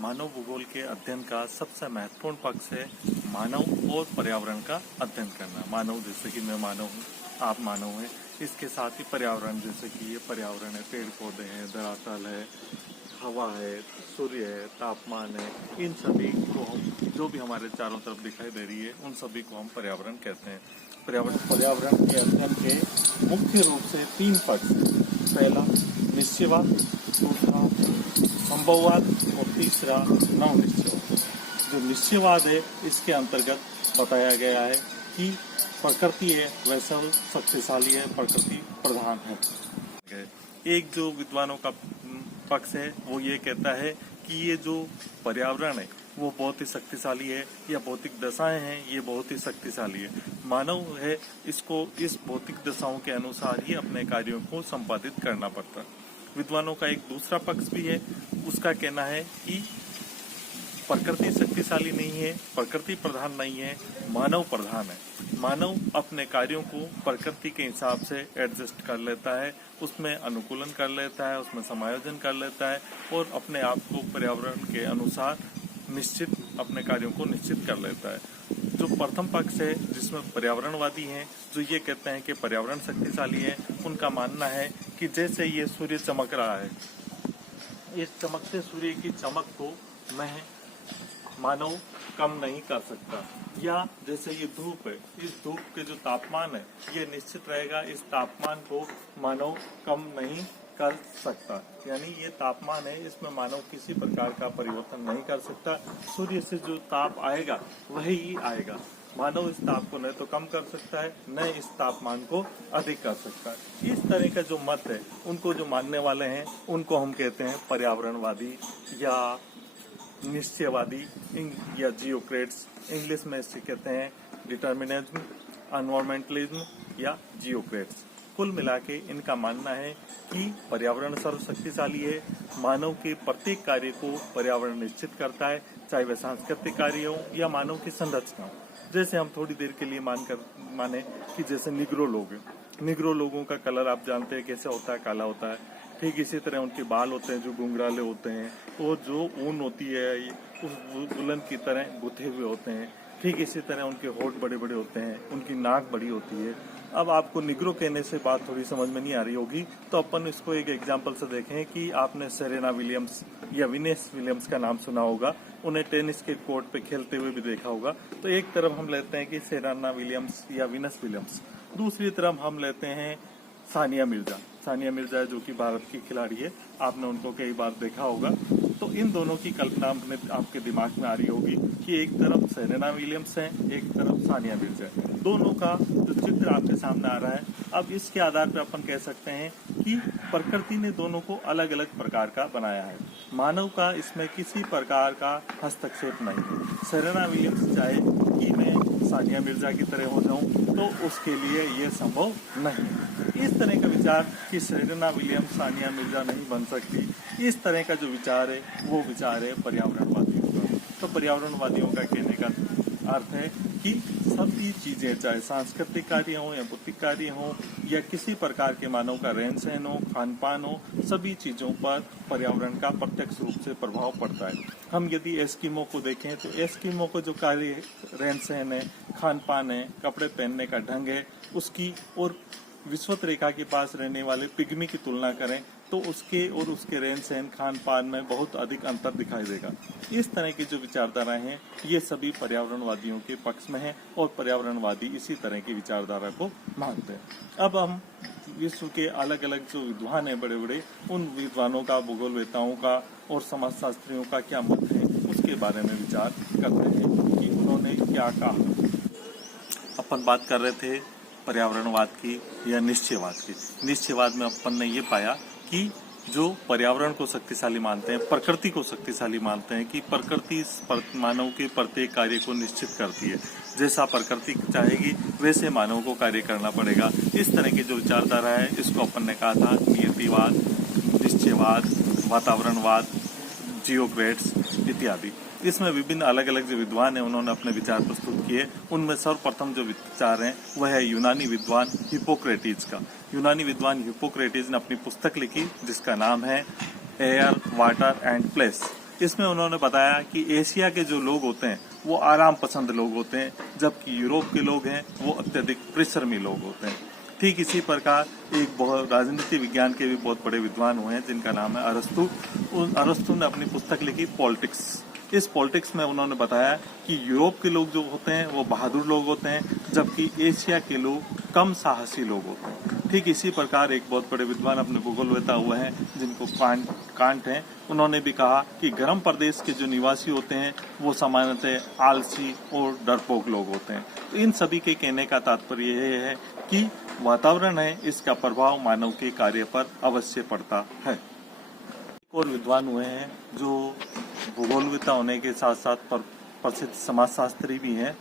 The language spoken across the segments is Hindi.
मानव भूगोल के अध्ययन का सबसे महत्वपूर्ण पक्ष है मानव और पर्यावरण का अध्ययन करना। मानव जैसे कि मैं मानव हूँ, आप मानव हैं, इसके साथ ही पर्यावरण जैसे कि ये पर्यावरण है, पेड़ पौधे हैं, धरातल है, हवा है, सूर्य है, तापमान है, इन सभी को हम जो भी हमारे चारों तरफ दिखाई दे रही है उन सभी को हम पर्यावरण कहते हैं। पर्यावरण के अध्ययन के मुख्य रूप से 3 पक्ष हैं। पहला निश्चयवाद, दूसरा संभववाद और तीसरा नवनिश्चयवाद। जो निश्चयवाद है इसके अंतर्गत बताया गया है कि प्रकृति है वह सब शक्तिशाली है, प्रकृति प्रधान है। एक जो विद्वानों का पक्ष है वो ये कहता है कि ये जो पर्यावरण है वो बहुत ही शक्तिशाली है, या भौतिक दशाएं हैं ये बहुत ही शक्तिशाली है। मानव है इसको इस भौतिक दशाओं के अनुसार ही अपने कार्यों को संपादित करना पड़ता है। विद्वानों का एक दूसरा पक्ष भी है, उसका कहना है कि प्रकृति शक्तिशाली नहीं है, प्रकृति प्रधान नहीं है, मानव प्रधान है। मानव अपने कार्यों को प्रकृति के हिसाब से एडजस्ट कर लेता है, उसमें अनुकूलन कर लेता है, उसमें समायोजन कर लेता है और अपने आप को पर्यावरण के अनुसार निश्चित अपने कार्यों को निश्चित कर लेता है। जो प्रथम पक्ष है जिसमें पर्यावरणवादी हैं, जो ये कहते हैं कि पर्यावरण शक्तिशाली है, उनका मानना है कि जैसे ये सूर्य चमक रहा है, इस चमकते सूर्य की चमक को मैं मानव कम नहीं कर सकता, या जैसे ये धूप है, इस धूप के जो तापमान है ये निश्चित रहेगा, इस तापमान को मानव कम नहीं कर सकता। यानी ये तापमान है इसमें मानव किसी प्रकार का परिवर्तन नहीं कर सकता। सूर्य से जो ताप आएगा वही आएगा, मानव इस ताप को न तो कम कर सकता है न इस तापमान को अधिक कर सकता है। इस तरह का जो मत है उनको जो मानने वाले हैं उनको हम कहते हैं पर्यावरणवादी या निश्चयवादी या जियोक्रेट्स। इंग्लिश में इसे कहते हैं डिटर्मिनिज्म, एनवायरमेंटलिज्म या जियोक्रेट्स। कुल मिला के इनका मानना है कि पर्यावरण सर्वशक्तिशाली है, मानव के प्रत्येक कार्य को पर्यावरण निश्चित करता है, चाहे वह सांस्कृतिक कार्य हो या मानव की संरचना। जैसे हम थोड़ी देर के लिए माने कि जैसे निग्रो लोग हैं, निग्रो लोगों का कलर आप जानते हैं कैसे होता है, काला होता है। ठीक इसी तरह उनके बाल होते हैं जो घुंघराले होते हैं, और जो ऊन होती है उस दुल्हन की तरह गुथे हुए होते हैं। ठीक इसी तरह उनके होठ बड़े बड़े होते हैं, उनकी नाक बड़ी होती है। अब आपको निग्रो कहने से बात थोड़ी समझ में नहीं आ रही होगी, तो अपन इसको एक एग्जांपल से देखें कि आपने सेरेना विलियम्स या विनेस विलियम्स का नाम सुना होगा, उन्हें टेनिस के कोर्ट पे खेलते हुए भी देखा होगा। तो एक तरफ हम लेते हैं कि सेरेना विलियम्स या विनेस विलियम्स, दूसरी तरफ हम लेते हैं सानिया मिर्जा। सानिया मिर्जा जो कि भारत की खिलाड़ी है, आपने उनको कई बार देखा होगा। तो इन दोनों की कल्पना आपके दिमाग में आ रही होगी कि एक तरफ सेरेना विलियम्स है, एक तरफ सानिया मिर्जा है। दोनों का जो चित्र आपके सामने आ रहा है, अब इसके आधार पर अपन कह सकते हैं कि प्रकृति ने दोनों को अलग अलग प्रकार का बनाया है। मानव का इसमें किसी प्रकार का हस्तक्षेप नहीं है। सेरेना विलियम्स चाहे कि मैं सानिया मिर्जा की तरह हो जाऊं तो उसके लिए ये संभव नहीं है। इस तरह का विचार कि सेरेना विलियम्स सानिया मिर्जा नहीं बन सकती, इस तरह का जो विचार है वो विचार है पर्यावरणवादियों का। तो पर्यावरणवादियों का कहने का अर्थ है कि सभी चीजें, चाहे सांस्कृतिक कार्य हो या भौतिक कार्य हो या किसी प्रकार के मानव का रहन सहन हो, खान पान हो, सभी चीजों पर पर्यावरण का प्रत्यक्ष रूप से प्रभाव पड़ता है। हम यदि एस्किमो को देखें तो एस्किमो को जो कार्य रहन सहन है, खान पान है, कपड़े पहनने का ढंग है उसकी, और विषुवत रेखा के पास रहने वाले पिग्मी की तुलना करें तो उसके और उसके रहन सहन, खान पान में बहुत अधिक अंतर दिखाई देगा। इस तरह की जो विचारधाराएं हैं ये सभी पर्यावरणवादियों के पक्ष में हैं और पर्यावरणवादी इसी तरह की विचारधारा को मानते हैं। अब हम विश्व के अलग अलग जो विद्वान हैं बड़े बड़े, उन विद्वानों का, भूगोलवेताओं का और समाजशास्त्रियों का क्या मत है उसके बारे में विचार करते हैं कि उन्होंने क्या कहा। अपन बात कर रहे थे पर्यावरणवाद की या निश्चयवाद की। निश्चयवाद में अपन ने ये पाया कि जो पर्यावरण को शक्तिशाली मानते हैं, प्रकृति को शक्तिशाली मानते हैं कि प्रकृति मानव के प्रत्येक कार्य को निश्चित करती है, जैसा प्रकृति चाहेगी वैसे मानव को कार्य करना पड़ेगा। इस तरह की जो विचारधारा है इसको अपन ने कहा था नियतिवाद, निश्चयवाद, वातावरणवाद, जियोक्रेट्स इत्यादि। इसमें विभिन्न अलग अलग जो विद्वान हैं उन्होंने अपने विचार प्रस्तुत किए। उनमें सर्वप्रथम जो विचार हैं वह है यूनानी विद्वान हिप्पोक्रेटिस का। यूनानी विद्वान हिप्पोक्रेटिस ने अपनी पुस्तक लिखी जिसका नाम है एयर, वाटर एंड प्लेस। इसमें उन्होंने बताया कि एशिया के जो लोग होते हैं वो आराम पसंद लोग होते हैं, जबकि यूरोप के लोग हैं वो अत्यधिक परिश्रमी लोग होते हैं। ठीक इसी प्रकार एक बहुत राजनीति विज्ञान के भी बहुत बड़े विद्वान हुए हैं जिनका नाम है अरस्तु। उन अरस्तु ने अपनी पुस्तक लिखी पॉलिटिक्स। इस पॉलिटिक्स में उन्होंने बताया कि यूरोप के लोग जो होते हैं वो बहादुर लोग होते हैं, जबकि एशिया के लोग कम साहसी लोग होते हैं। ठीक इसी प्रकार एक बहुत बड़े विद्वान अपने भूगोलवेता हुए हैं जिनको कांट हैं, उन्होंने भी कहा कि गर्म प्रदेश के जो निवासी होते हैं वो सामान्यतः आलसी और डरपोक लोग होते हैं। तो इन सभी के कहने का तात्पर्य यह है कि वातावरण है इसका प्रभाव मानव के कार्य पर अवश्य पड़ता है। एक और विद्वान हुए हैं जो भूगोलवेता होने के साथ साथ प्रसिद्ध समाजशास्त्री भी हैं,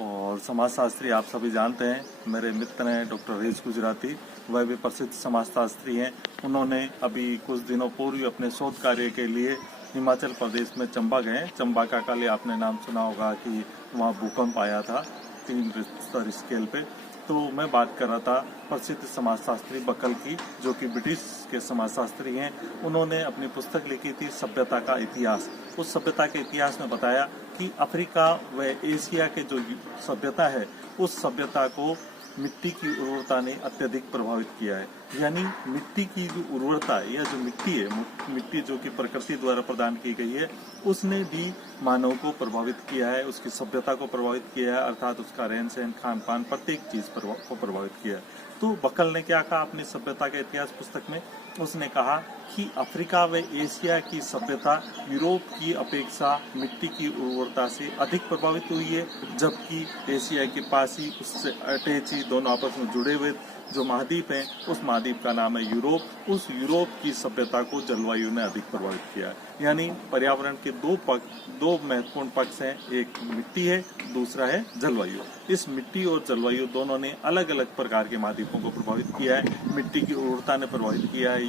और समाजशास्त्री आप सभी जानते हैं, मेरे मित्र हैं डॉक्टर रेज गुजराती, वह भी प्रसिद्ध समाजशास्त्री हैं। उन्होंने अभी कुछ दिनों पूर्व अपने शोध कार्य के लिए हिमाचल प्रदेश में चंबा गए। चंबा का कल आपने नाम सुना होगा कि वहाँ भूकंप आया था 3 रिश्टर स्केल पे। तो मैं बात कर रहा था प्रसिद्ध समाजशास्त्री बकल की, जो कि ब्रिटिश के समाजशास्त्री हैं। उन्होंने अपनी पुस्तक लिखी थी सभ्यता का इतिहास। उस सभ्यता के इतिहास में बताया कि अफ्रीका व एशिया के जो सभ्यता है उस सभ्यता को मिट्टी की उर्वरता ने अत्यधिक प्रभावित किया है। यानी मिट्टी की जो उर्वरता है या जो मिट्टी है, मिट्टी जो कि प्रकृति द्वारा प्रदान की गई है, उसने भी मानव को प्रभावित किया है, उसकी सभ्यता को प्रभावित किया है, अर्थात उसका रहन सहन खान पान प्रत्येक चीज को प्रभावित किया है। तो बकल ने क्या कहा अपनी सभ्यता का इतिहास पुस्तक में, उसने कहा कि अफ्रीका व एशिया की सभ्यता यूरोप की अपेक्षा मिट्टी की उर्वरता से अधिक प्रभावित हुई है, जबकि एशिया के पास ही उससे अटैच ही दोनों आपस में जुड़े हुए जो महाद्वीप है उस महाद्वीप का नाम है यूरोप। उस यूरोप की सभ्यता को जलवायु ने अधिक प्रभावित किया है। यानी पर्यावरण के दो महत्वपूर्ण पक्ष हैं, एक मिट्टी है, दूसरा है जलवायु। इस मिट्टी और जलवायु दोनों ने अलग अलग प्रकार के महाद्वीपों को प्रभावित किया है। मिट्टी की उर्वरता ने प्रभावित किया है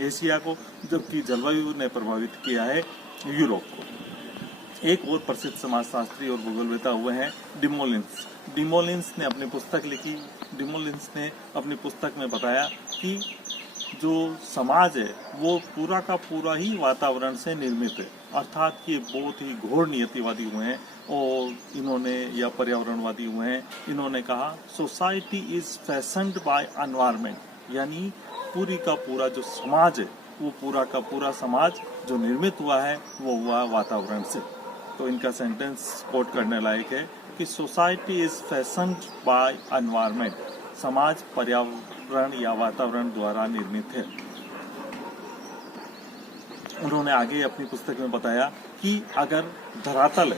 एशिया को, जबकि जलवायु ने प्रभावित किया है यूरोप को। एक और प्रसिद्ध समाजशास्त्री और भूगोलवेता हुए हैं डिमोलिंस। डिमोलिंस ने अपनी पुस्तक लिखी। डिमोलिंस ने अपनी पुस्तक में बताया कि जो समाज है वो पूरा का पूरा ही वातावरण से निर्मित है, अर्थात ये बहुत ही घोर नियतिवादी हुए हैं और इन्होंने या पर्यावरणवादी हुए हैं। इन्होंने कहा society is fashioned by environment, यानी पूरी का पूरा जो समाज है वो पूरा का पूरा समाज जो निर्मित हुआ है वो हुआ वातावरण से। तो इनका सेंटेंस कोट करने लायक है कि society is fashioned by environment, समाज पर्यावरण या वातावरण द्वारा निर्मित है। उन्होंने आगे अपनी पुस्तक में बताया कि अगर धरातल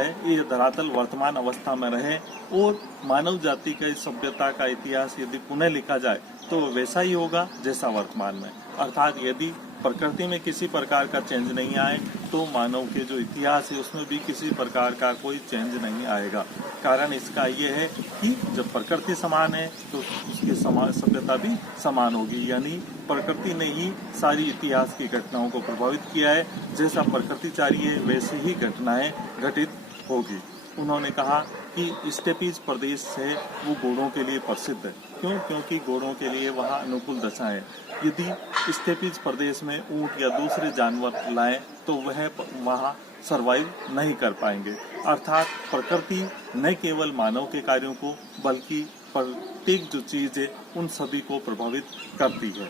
है ये धरातल वर्तमान अवस्था में रहे और मानव जाति का इस सभ्यता का इतिहास यदि पुनः लिखा जाए तो वैसा ही होगा जैसा वर्तमान में, अर्थात यदि प्रकृति में किसी प्रकार का चेंज नहीं आए तो मानव के जो इतिहास है उसमें भी किसी प्रकार का कोई चेंज नहीं आएगा। कारण इसका ये है कि जब प्रकृति समान है तो उसकी सभ्यता भी समान होगी, यानी प्रकृति ने ही सारी इतिहास की घटनाओं को प्रभावित किया है। जैसा प्रकृति चाह रही है वैसे ही घटनाएं घटित होगी। उन्होंने कहा कि स्टेपीज प्रदेश है वो घोड़ों के लिए प्रसिद्ध है। क्यों? क्योंकि घोड़ों के लिए वहाँ अनुकूल दशा है। यदि स्टेपीज प्रदेश में ऊंट या दूसरे जानवर लाएं तो वह वहाँ सरवाइव नहीं कर पाएंगे। अर्थात प्रकृति न केवल मानव के कार्यों को बल्कि प्रत्येक जो चीज है उन सभी को प्रभावित करती है।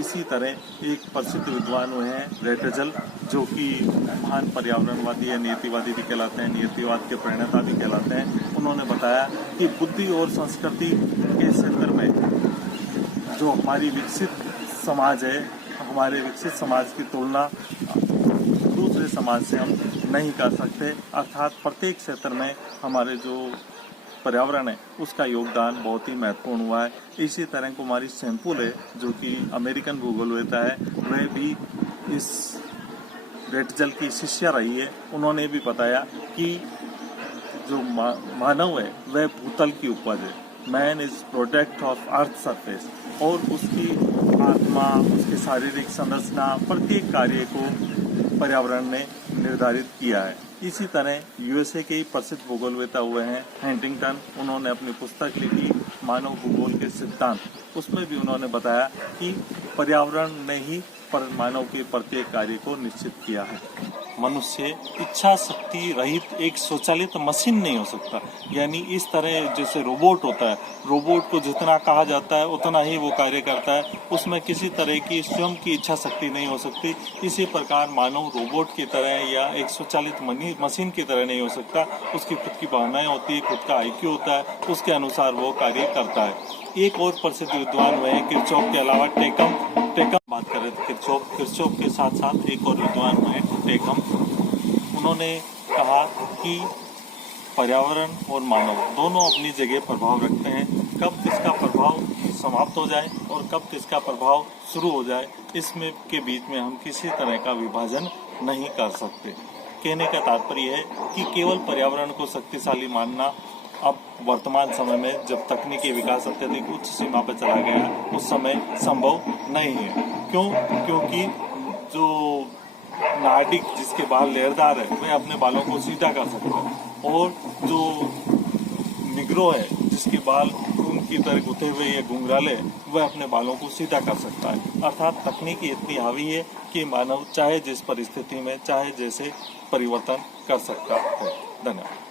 इसी तरह एक प्रसिद्ध विद्वान हुए हैं रेटजल, जो कि महान पर्यावरणवादी या नियतिवादी भी कहलाते हैं, नियतिवाद के प्रणेता भी कहलाते हैं। उन्होंने बताया कि बुद्धि और संस्कृति के क्षेत्र में जो हमारी विकसित समाज है, हमारे विकसित समाज की तुलना दूसरे समाज से हम नहीं कर सकते। अर्थात प्रत्येक क्षेत्र में हमारे जो पर्यावरण है उसका योगदान बहुत ही महत्वपूर्ण हुआ है। इसी तरह कुमारी सैम्पुल है जो कि अमेरिकन भूगोलवेता है, वह भी इस रेटजल की शिष्या रही है। उन्होंने भी बताया कि जो मानव है वह भूतल की उपज है, man is product of earth surface, और उसकी आत्मा, उसकी शारीरिक संरचना, प्रत्येक कार्य को पर्यावरण ने निर्धारित किया है। इसी तरह यूएसए के प्रसिद्ध भूगोलवेता हुए हैं हंटिंगटन। उन्होंने अपनी पुस्तक लिखी मानव भूगोल के सिद्धांत। उसमें भी उन्होंने बताया कि पर्यावरण ने ही पर मानव के प्रत्येक कार्य को निश्चित किया है। मनुष्य इच्छा शक्ति रहित एक स्वचालित मशीन नहीं हो सकता। यानी इस तरह जैसे रोबोट होता है, रोबोट को जितना कहा जाता है उतना ही वो कार्य करता है, उसमें किसी तरह की स्वयं की इच्छा शक्ति नहीं हो सकती। इसी प्रकार मानव रोबोट की तरह या एक स्वचालित मशीन की तरह नहीं हो सकता। उसकी खुद की भावनाएं होती है, खुद का IQ होता है, उसके अनुसार वो कार्य करता है। एक और प्रसिद्ध विद्वान हुए हैं किरचॉफ के अलावा टेकम बात कर रहे थे। किरचॉफ के साथ साथ एक और विद्वान हुए टेकम। उन्होंने कहा कि पर्यावरण और मानव दोनों अपनी जगह प्रभाव रखते हैं। कब किसका प्रभाव समाप्त हो जाए और कब किसका प्रभाव शुरू हो जाए, इसमें के बीच में हम किसी तरह का विभाजन नहीं कर सकते। कहने का तात्पर्य है कि केवल पर्यावरण को शक्तिशाली मानना अब वर्तमान समय में जब तकनीकी विकास अत्यधिक उच्च सीमा पर चला गया उस समय संभव नहीं है। क्योंकि जो नार्डिक जिसके बाल लेयरदार है वह अपने बालों को सीधा कर सकता है, और जो निग्रो है जिसके बाल उनकी तरह गुथे हुए या घुंघराले वह अपने बालों को सीधा कर सकता है। अर्थात तकनीकी इतनी हावी है कि मानव चाहे जिस परिस्थिति में चाहे जैसे परिवर्तन कर सकता है। धन्यवाद।